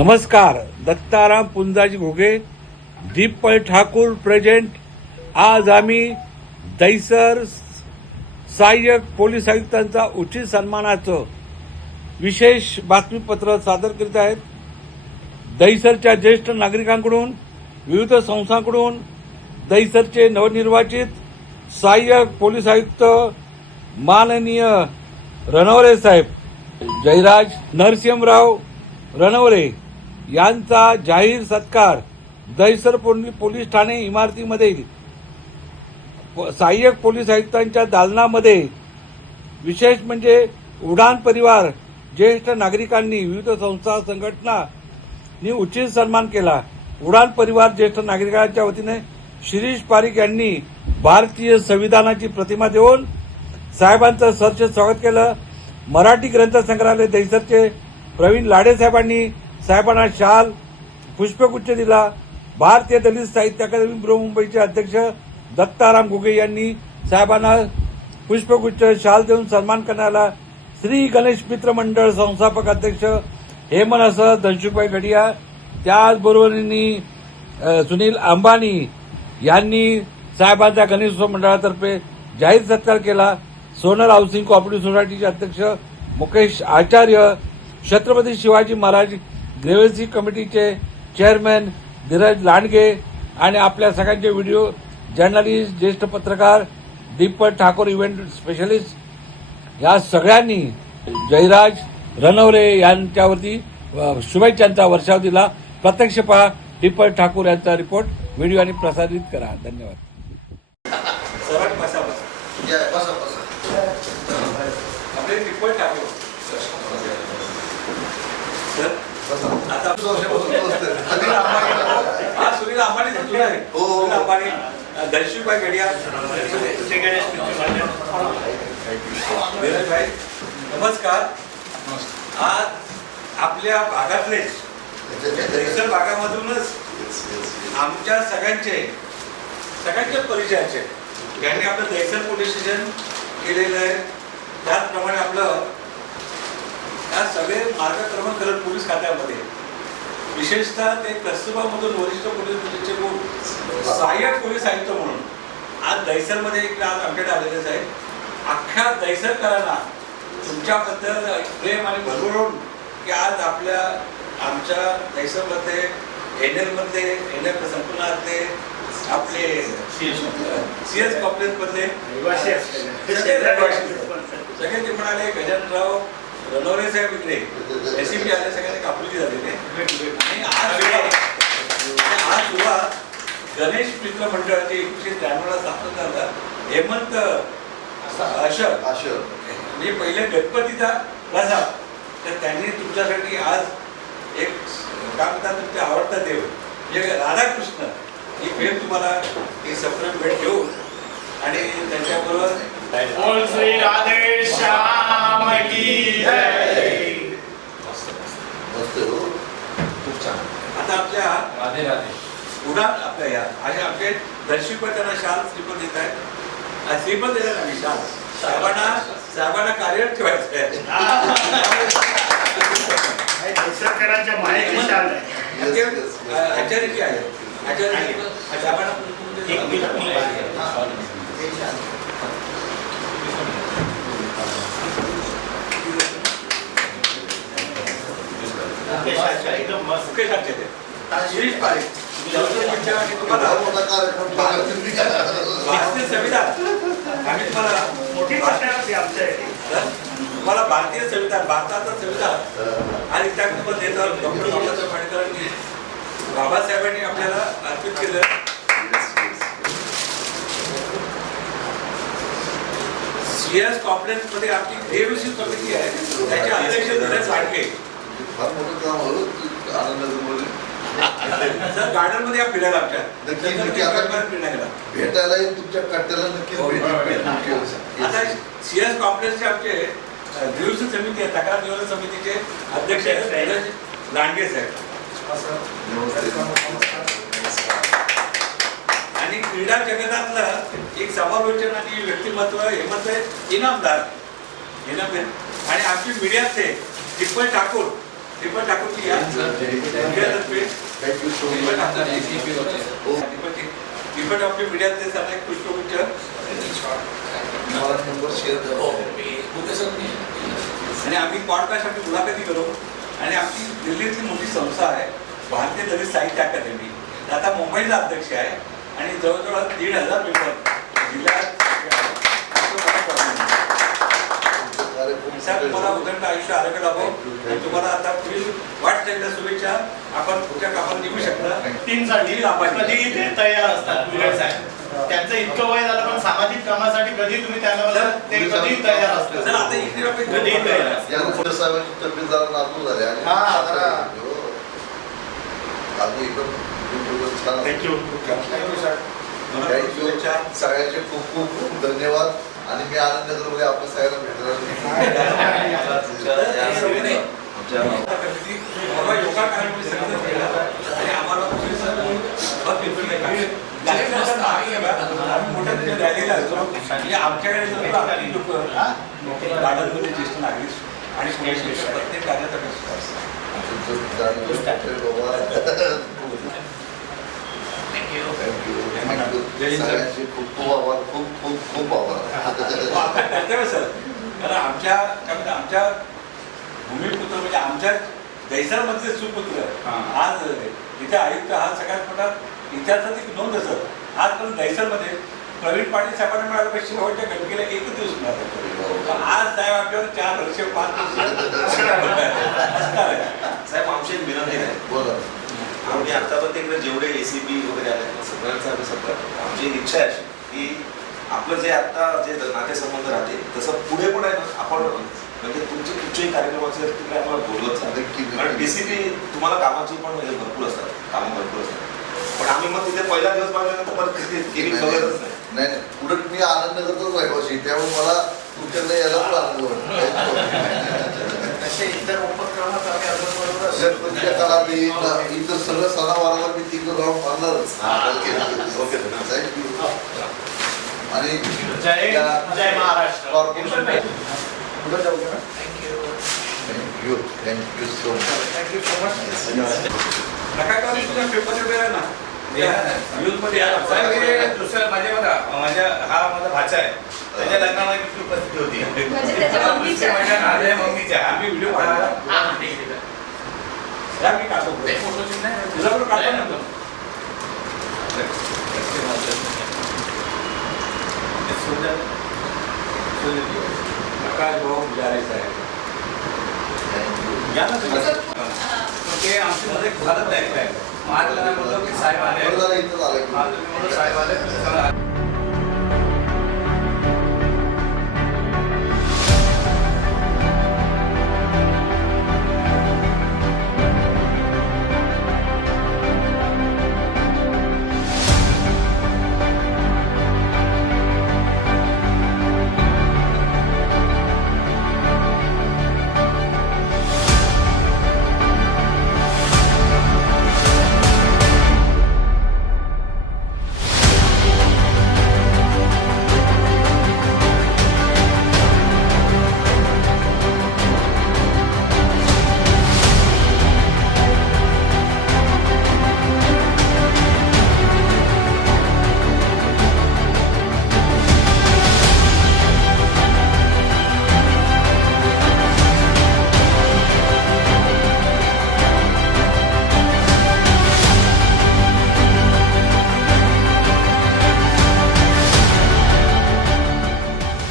नमस्कार. दत्ताराम पुंजाजी घोगे, दीपक ठाकूर प्रेझेंट. आज आम्ही दहिसर सहाय्यक पोलीस आयुक्तांचा उचित सन्मानाचं विशेष बातमीपत्र सादर करीत आहेत. दहिसरच्या ज्येष्ठ नागरिकांकडून, विविध संस्थांकडून दहिसरचे नवनिर्वाचित सहाय्यक पोलीस आयुक्त माननीय रणवरे साहेब जयराज नरसिंहराव रणवरे यांचा जाहीर सत्कार दहिसर पोलीस ठाणे इमारतीमध्ये सहाय्यक पोलीस आयुक्तांच्या दालनामध्ये. विशेष म्हणजे उडान परिवार ज्येष्ठ नागरिकांनी, विविध संस्था संघटनांनी उचित सन्मान केला. उडान परिवार ज्येष्ठ नागरिकांच्या वतीने शिरीष पारिक यांनी भारतीय संविधानाची प्रतिमा देऊन साहेबांचं सहर्ष स्वागत केलं. मराठी ग्रंथ संग्रहालय दहिसरचे प्रवीण लाडे साहेबांना शाल, पुष्पगुच्छ दिला. भारतीय दलित साहित्य अकादमी बृहन्मुंबईचे अध्यक्ष दत्ताराम घोगे यांनी साहेबांना पुष्पगुच्छ, शाल देऊन सन्मान करण्यात आला. श्री गणेश मित्र मंडळ संस्थापक अध्यक्ष हेमनसह धनसुखभाई गडिया, त्याचबरोबर सुनील अंबानी यांनी साहेबांच्या गणेशोत्सव मंडळातर्फे जाहीर सत्कार केला. सोनल हाऊसिंग कोऑपरेटिव्ह सोसायटीचे अध्यक्ष मुकेश आचार्य, छत्रपती शिवाजी महाराज ग्रेव्हसी कमिटीचे चेअरमॅन धीरज लांडगे आणि आपल्या सगळ्यांचे व्हिडिओ जर्नलिस्ट, ज्येष्ठ पत्रकार दीपक ठाकूर, इव्हेंट स्पेशलिस्ट या सगळ्यांनी जयराज रणवरे यांच्यावरती शुभेच्छांचा वर्षाव दिला. प्रत्यक्ष पहा दीपक ठाकूर यांचा रिपोर्ट, व्हिडिओ आणि प्रसारित करा. धन्यवाद. आता सुनील अंबानी सुनील अंबानी, धनसुखभाई गडिया, धीरजभाई नमस्कार. आज आपल्या भागातले दहिसर भागामधूनच आमच्या सगळ्यांच्या परिचयाचे यांनी आपलं दहिसर पोलीस स्टेशन केलेलं आहे. त्याचप्रमाणे आपलं या सगळे मार्गक्रमण करत पोलीस खात्यामध्ये, विशेषतः ते कस्तुरबामधून वरिष्ठ पोलीस निरीक्षक सहाय्यक पोलीस आयुक्त म्हणून आज दहिसरमध्ये इकडे आज आमच्याकडे आलेलेच आहे. अख्ख्या दहिसरकरांना तुमच्याबद्दल प्रेम आणि भरभरून की आज आमच्या दहिसरमध्ये एनएलमध्ये संकुलातले आपले सीएस कॉम्प्लेक्समधले सगळे ते म्हणाले गजाननराव रणवरे साहेब इकडे एसीपी आले, सगळ्यांनी कापुली झालेले. आणि आज सुरुवात गणेश मित्र मंडळाचे 1993 स्थापना झाला. हेमंत अशर म्हणजे पहिले गणपतीचा प्रसाद, तर त्यांनी तुमच्यासाठी आज एक काम करता तुमचा आवडता देव म्हणजे राधाकृष्ण ही भेट तुम्हाला एक सप्रेम भेट घेऊन आणि त्यांच्याबरोबर आता आपल्या उडान आपल्या या आणि आपले दर्शक त्यांना शाल श्रीपद देत आहेत. श्रीपद देतात आम्ही शाल साहेबांना कार्यरत ठेवायचं आहे. आचार्यची आहे शिरीष पारिक, भारतीय संविधान आम्ही तुम्हाला भारतीय संविधान, भारताचं संविधान आणि त्यामध्ये डॉक्टर बाबासाहेब आंबेडकरांनी बाबासाहेबांनी आपल्याला अर्पित केलं. सीएस कॉम्प्लेक्स मध्ये आपली ग्रेव्हसी कमिटी आहे, त्याचे अध्यक्ष धीरज लांडगे. सर गार्डन मध्ये फिरायला आमच्या भेटायला तुमच्या कट्ट्याला नक्कीच. आता सीएस कॉम्प्लेक्सचे आमचे ग्रेव्हसी समिती आहे, तक्रार निवारण समितीचे अध्यक्ष धीरज लांडगे साहेब. आणि क्रीडा जगतातलं एक समालोचन आणि व्यक्तिमत्व हेमंत इनामदार आणि आमची मीडियाचे दीपक ठाकूर दीपक ठाकूरजी या मीडियातर्फे thank you so Deepak much. Thakur Deepak आपले मीडियातले सगळे एक पुष्पगुच्छ मला नंबर शेअर करा. आणि आम्ही पॉडकास्ट आपली मुलाखती करू आणि आमची दिल्लीतली मोठी संस्था आहे भारतीय दलित साहित्य अकादमी. तर आता मुंबईचा अध्यक्ष आहे आणि जवळजवळ 1,500 पेपर जिल्ह्यात तुम्हाला उदंड आयुष्य आरोग्य लाभो आणि तुम्हाला आता पुढील वाटचालीला शुभेच्छा. आपण पुढच्या कामाला निघू शकता. टीमसाठी कधी ते तयार असतात विराट साहेब. त्यांचं इतकं वय झालं पण सामाजिक कामासाठी कधी तुम्ही त्यांना ते कधी तयार असतात. सर आता इकडे आपण कधी तयार असतात. या रुपये साहेबांची तब्येत जरा नाजूक झाली आणि हा, जरा. अजून एकदम छान. थँक्यू. थँक्यू. सगळ्यांचे खूप खूप खूप धन्यवाद. आणि मी आनंदनगरमध्ये आपल्या सगळ्यांना बाबा योगा कार्यक्रम सक्सेस केला आणि आम्हाला आम्ही मोठ्या तिथे रॅलीला असतो म्हणजे आमच्याकडे जर आपली लोक गार्डनमध्ये ज्येष्ठ नागरिक आणि प्रत्येक कार्यासाठी सगळ्यांचे खूप खूप आभार. खूप खूप खूप आभार. कर्तव्य सर. कारण आमच्या काय म्हणतात आमच्या भूमिपुत्र म्हणजे आमच्या दैसरमधले सुपुत्र आज इथे आयुक्त हा सगळ्यात मोठा इतिहासात एक नोंद असत. आज पण दैसरमध्ये प्रवीण पाटील साहेबांना मिळाला पण शेवटच्या घटकेला एकच दिवस मिळाला. आज साहेब आपल्यावर 4 वर्ष 5 वर्ष असणार आहे. साहेब आमचे एक विनंती आहे. बोला. आम्ही आतापर्यंत इकडे जेवढे ACP वगैरे आले सगळ्यांचा आम्ही सगळं आमची एक इच्छा आहे अशी की आपलं जे आता जे नातेसंबंध राहते तसं पुढे पण आहे ना आपण म्हणजे तुमचे कुठचेही कार्यक्रम असेल तिकडे आम्हाला बोलवत चालते. कारण DCP तुम्हाला कामाची पण म्हणजे भरपूर असतात. कामं भरपूर असतात. पण आम्ही मग तिथे पहिला दिवस पाहिल्यानंतर परत तिथे गेली बघतच नाही. नाही उलट मी आनंदनगरचाच रहिवासी त्यामुळे मला तुमच्याकडे यायला पण आनंद वाटतो. असे इतर उपक्रमात आम्ही अजून गणपतीच्या काळात इतर सगळं सणावाराला मी तिकडे जाऊन मारणारच. थँक्यू. आणि जय जय महाराष्ट्र. कॉर्पोरेशन पुढे जाऊ का? Thank you. Thank you so much. Thank you so much. नका का तुझ्या पेपर वगैरे ना न्यूजमध्ये दुसऱ्या माझ्या हा माझा भाचा आहे. त्याच्या लग्नामध्ये किती उपस्थिती होती. म्हणजे त्याच्या मम्मीच्या. माझ्या मम्मीच्या आम्ही व्हिडिओ काढला. या मी काढतो. तुझा पण काढतो ना. प्रकाश भाऊ पुजारी साहेब. या ना तुम्ही. ते आमची मध्ये झालं नाही काय. माझ्या लग्नामध्ये साहेब आले. बरं झालं इथं झालं. साहेब आले.